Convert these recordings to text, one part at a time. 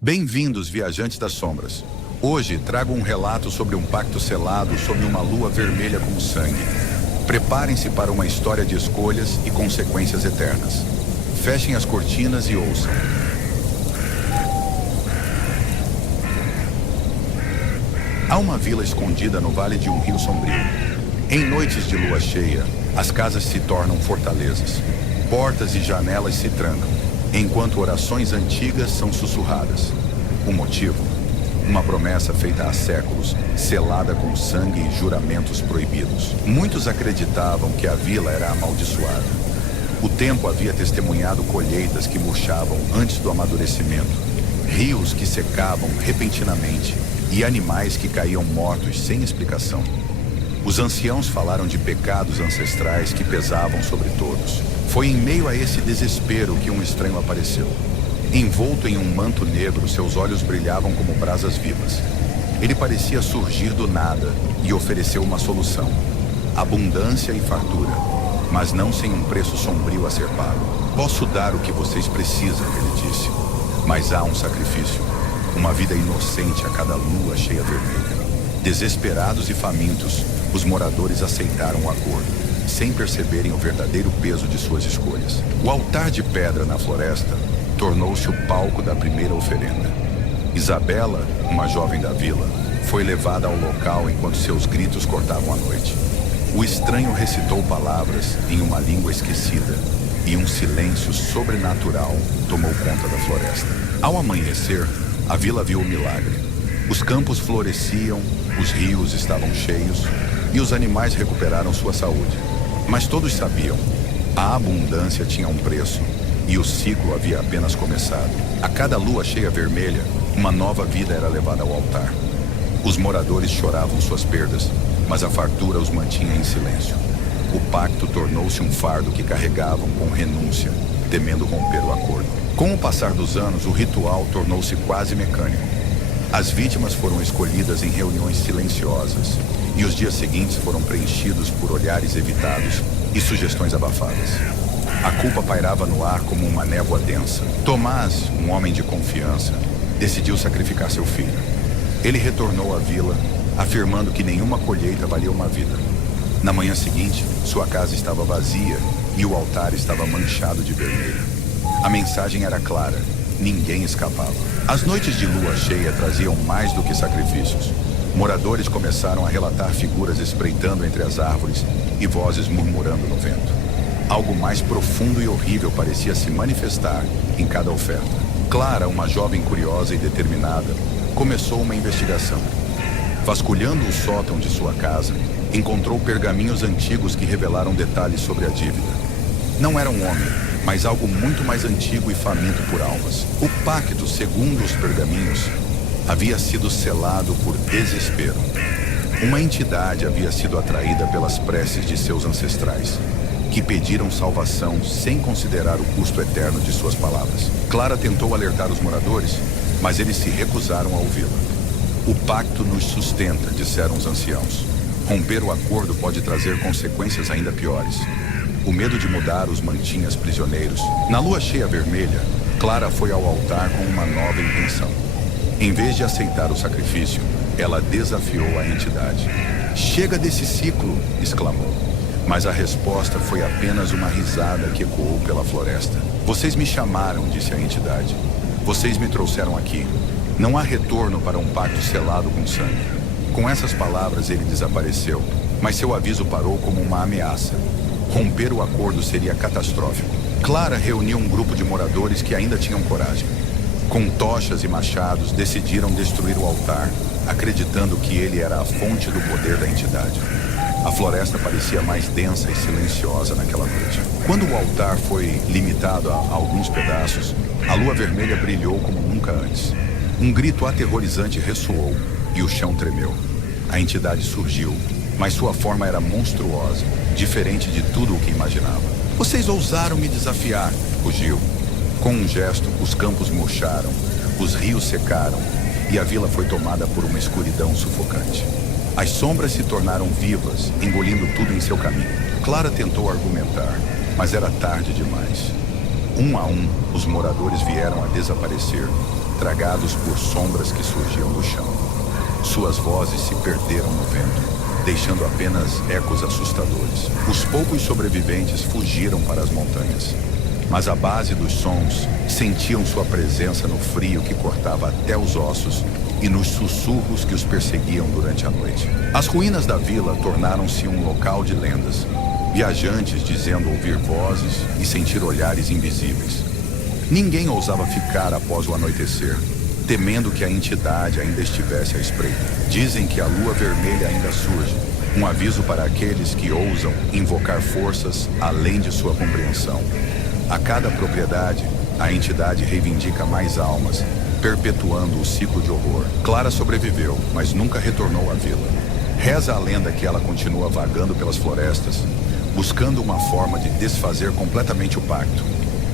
Bem-vindos, viajantes das sombras. Hoje trago um relato sobre um pacto selado sob uma lua vermelha como sangue. Preparem-se para uma história de escolhas e consequências eternas. Fechem as cortinas e ouçam. Há uma vila escondida no vale de um rio sombrio. Em noites de lua cheia, as casas se tornam fortalezas. Portas e janelas se trancam, enquanto orações antigas são sussurradas. O motivo? Uma promessa feita há séculos, selada com sangue e juramentos proibidos. Muitos acreditavam que a vila era amaldiçoada. O tempo havia testemunhado colheitas que murchavam antes do amadurecimento, rios que secavam repentinamente e animais que caíam mortos sem explicação. Os anciãos falaram de pecados ancestrais que pesavam sobre todos. Foi em meio a esse desespero que um estranho apareceu. Envolto em um manto negro, seus olhos brilhavam como brasas vivas. Ele parecia surgir do nada e ofereceu uma solução: abundância e fartura, mas não sem um preço sombrio a ser pago. Posso dar o que vocês precisam, ele disse, mas há um sacrifício, uma vida inocente a cada lua cheia vermelha. Desesperados e famintos, os moradores aceitaram o acordo, sem perceberem o verdadeiro peso de suas escolhas. O altar de pedra na floresta tornou-se o palco da primeira oferenda. Isabela, uma jovem da vila, foi levada ao local enquanto seus gritos cortavam a noite. O estranho recitou palavras em uma língua esquecida e um silêncio sobrenatural tomou conta da floresta. Ao amanhecer, a vila viu o milagre. Os campos floresciam, os rios estavam cheios e os animais recuperaram sua saúde. Mas todos sabiam, a abundância tinha um preço e o ciclo havia apenas começado. A cada lua cheia vermelha, uma nova vida era levada ao altar. Os moradores choravam suas perdas, mas a fartura os mantinha em silêncio. O pacto tornou-se um fardo que carregavam com renúncia, temendo romper o acordo. Com o passar dos anos, o ritual tornou-se quase mecânico. As vítimas foram escolhidas em reuniões silenciosas, e os dias seguintes foram preenchidos por olhares evitados e sugestões abafadas. A culpa pairava no ar como uma névoa densa. Tomás, um homem de confiança, decidiu sacrificar seu filho. Ele retornou à vila, afirmando que nenhuma colheita valia uma vida. Na manhã seguinte, sua casa estava vazia e o altar estava manchado de vermelho. A mensagem era clara: ninguém escapava. As noites de lua cheia traziam mais do que sacrifícios. Moradores começaram a relatar figuras espreitando entre as árvores e vozes murmurando no vento. Algo mais profundo e horrível parecia se manifestar em cada oferta. Clara, uma jovem curiosa e determinada, começou uma investigação. Vasculhando o sótão de sua casa, encontrou pergaminhos antigos que revelaram detalhes sobre a dívida. Não era um homem, mas algo muito mais antigo e faminto por almas. O pacto, segundo os pergaminhos, havia sido selado por desespero. Uma entidade havia sido atraída pelas preces de seus ancestrais, que pediram salvação sem considerar o custo eterno de suas palavras. Clara tentou alertar os moradores, mas eles se recusaram a ouvi-la. O pacto nos sustenta, disseram os anciãos. Romper o acordo pode trazer consequências ainda piores. O medo de mudar os mantinha prisioneiros. Na lua cheia vermelha, Clara foi ao altar com uma nova intenção. Em vez de aceitar o sacrifício, ela desafiou a entidade. "Chega desse ciclo!" exclamou. Mas a resposta foi apenas uma risada que ecoou pela floresta. "Vocês me chamaram", disse a entidade. "Vocês me trouxeram aqui. Não há retorno para um pacto selado com sangue." Com essas palavras ele desapareceu, mas seu aviso parou como uma ameaça. Romper o acordo seria catastrófico. Clara reuniu um grupo de moradores que ainda tinham coragem. Com tochas e machados, decidiram destruir o altar, acreditando que ele era a fonte do poder da entidade. A floresta parecia mais densa e silenciosa naquela noite. Quando o altar foi limitado a alguns pedaços, a lua vermelha brilhou como nunca antes. Um grito aterrorizante ressoou e o chão tremeu. A entidade surgiu, mas sua forma era monstruosa, diferente de tudo o que imaginava. "Vocês ousaram me desafiar", rugiu. Com um gesto, os campos murcharam, os rios secaram e a vila foi tomada por uma escuridão sufocante. As sombras se tornaram vivas, engolindo tudo em seu caminho. Clara tentou argumentar, mas era tarde demais. Um a um, os moradores vieram a desaparecer, tragados por sombras que surgiam do chão. Suas vozes se perderam no vento, deixando apenas ecos assustadores. Os poucos sobreviventes fugiram para as montanhas, mas a base dos sons sentiam sua presença no frio que cortava até os ossos e nos sussurros que os perseguiam durante a noite. As ruínas da vila tornaram-se um local de lendas, viajantes dizendo ouvir vozes e sentir olhares invisíveis. Ninguém ousava ficar após o anoitecer, temendo que a entidade ainda estivesse à espreita. Dizem que a lua vermelha ainda surge, um aviso para aqueles que ousam invocar forças além de sua compreensão. A cada propriedade, a entidade reivindica mais almas, perpetuando o ciclo de horror. Clara sobreviveu, mas nunca retornou à vila. Reza a lenda que ela continua vagando pelas florestas, buscando uma forma de desfazer completamente o pacto.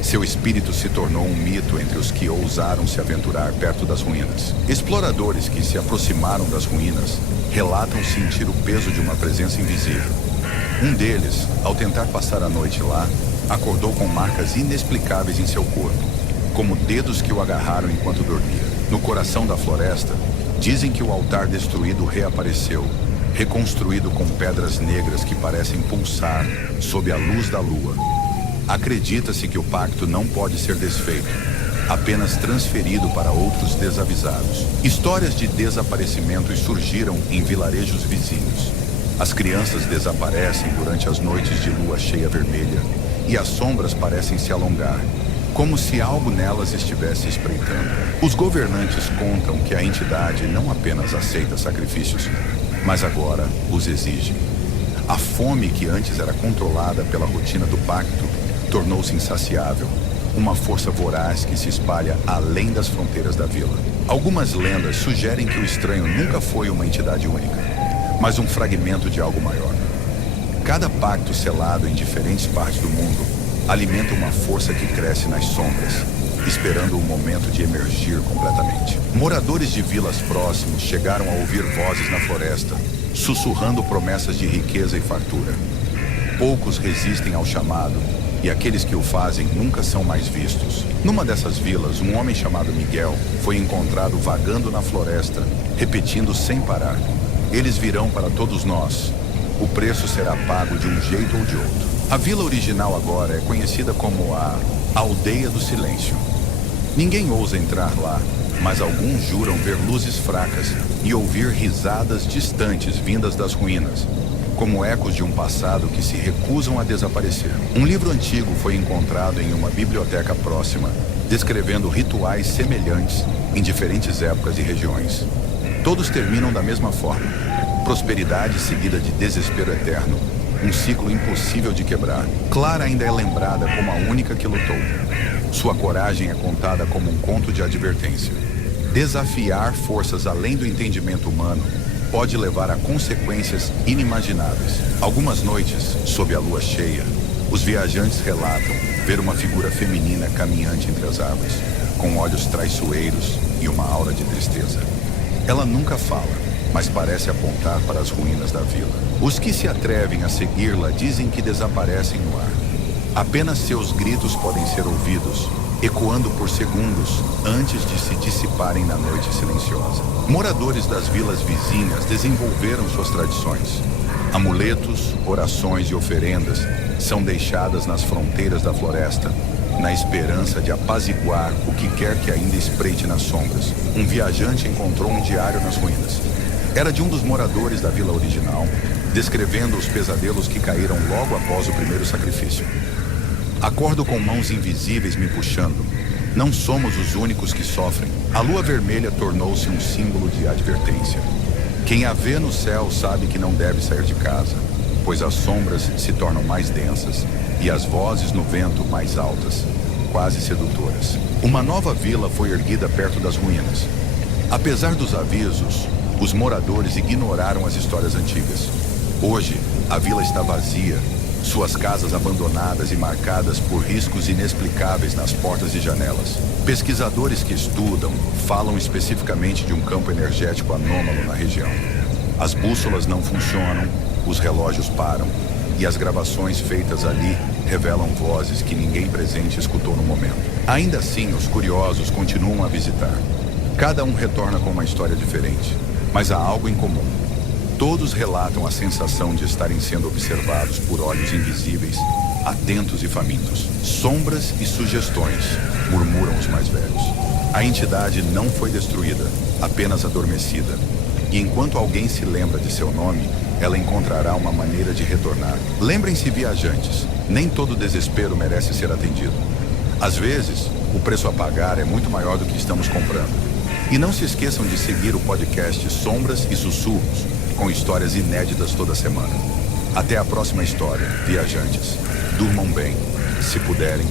Seu espírito se tornou um mito entre os que ousaram se aventurar perto das ruínas. Exploradores que se aproximaram das ruínas relatam sentir o peso de uma presença invisível. Um deles, ao tentar passar a noite lá, acordou com marcas inexplicáveis em seu corpo, como dedos que o agarraram enquanto dormia. No coração da floresta, dizem que o altar destruído reapareceu, reconstruído com pedras negras que parecem pulsar sob a luz da lua. Acredita-se que o pacto não pode ser desfeito, apenas transferido para outros desavisados. Histórias de desaparecimentos surgiram em vilarejos vizinhos. As crianças desaparecem durante as noites de lua cheia vermelha e as sombras parecem se alongar, como se algo nelas estivesse espreitando. Os governantes contam que a entidade não apenas aceita sacrifícios, mas agora os exige. A fome que antes era controlada pela rotina do pacto tornou-se insaciável, uma força voraz que se espalha além das fronteiras da vila. Algumas lendas sugerem que o estranho nunca foi uma entidade única, mas um fragmento de algo maior. Cada pacto selado em diferentes partes do mundo alimenta uma força que cresce nas sombras, esperando o momento de emergir completamente. Moradores de vilas próximos chegaram a ouvir vozes na floresta, sussurrando promessas de riqueza e fartura. Poucos resistem ao chamado, e aqueles que o fazem nunca são mais vistos. Numa dessas vilas, um homem chamado Miguel foi encontrado vagando na floresta, repetindo sem parar: "Eles virão para todos nós. O preço será pago de um jeito ou de outro." A vila original agora é conhecida como a Aldeia do Silêncio. Ninguém ousa entrar lá, mas alguns juram ver luzes fracas e ouvir risadas distantes vindas das ruínas, como ecos de um passado que se recusam a desaparecer. Um livro antigo foi encontrado em uma biblioteca próxima, descrevendo rituais semelhantes em diferentes épocas e regiões. Todos terminam da mesma forma: prosperidade seguida de desespero eterno, um ciclo impossível de quebrar. Clara ainda é lembrada como a única que lutou. Sua coragem é contada como um conto de advertência. Desafiar forças além do entendimento humano pode levar a consequências inimagináveis. Algumas noites, sob a lua cheia, os viajantes relatam ver uma figura feminina caminhante entre as árvores, com olhos traiçoeiros e uma aura de tristeza. Ela nunca fala, mas parece apontar para as ruínas da vila. Os que se atrevem a segui-la dizem que desaparecem no ar. Apenas seus gritos podem ser ouvidos, ecoando por segundos antes de se dissiparem na noite silenciosa. Moradores das vilas vizinhas desenvolveram suas tradições. Amuletos, orações e oferendas são deixadas nas fronteiras da floresta, na esperança de apaziguar o que quer que ainda espreite nas sombras. Um viajante encontrou um diário nas ruínas. Era de um dos moradores da vila original, descrevendo os pesadelos que caíram logo após o primeiro sacrifício. "Acordo com mãos invisíveis me puxando. Não somos os únicos que sofrem." A lua vermelha tornou-se um símbolo de advertência. Quem a vê no céu sabe que não deve sair de casa, pois as sombras se tornam mais densas e as vozes no vento mais altas, quase sedutoras. Uma nova vila foi erguida perto das ruínas. Apesar dos avisos, os moradores ignoraram as histórias antigas. Hoje, a vila está vazia, suas casas abandonadas e marcadas por riscos inexplicáveis nas portas e janelas. Pesquisadores que estudam falam especificamente de um campo energético anômalo na região. As bússolas não funcionam, os relógios param, e as gravações feitas ali revelam vozes que ninguém presente escutou no momento. Ainda assim, os curiosos continuam a visitar. Cada um retorna com uma história diferente, mas há algo em comum. Todos relatam a sensação de estarem sendo observados por olhos invisíveis, atentos e famintos. Sombras e sugestões, murmuram os mais velhos. A entidade não foi destruída, apenas adormecida. E enquanto alguém se lembra de seu nome, ela encontrará uma maneira de retornar. Lembrem-se, viajantes, nem todo desespero merece ser atendido. Às vezes, o preço a pagar é muito maior do que estamos comprando. E não se esqueçam de seguir o podcast Sombras e Sussurros, com histórias inéditas toda semana. Até a próxima história, viajantes. Durmam bem, se puderem,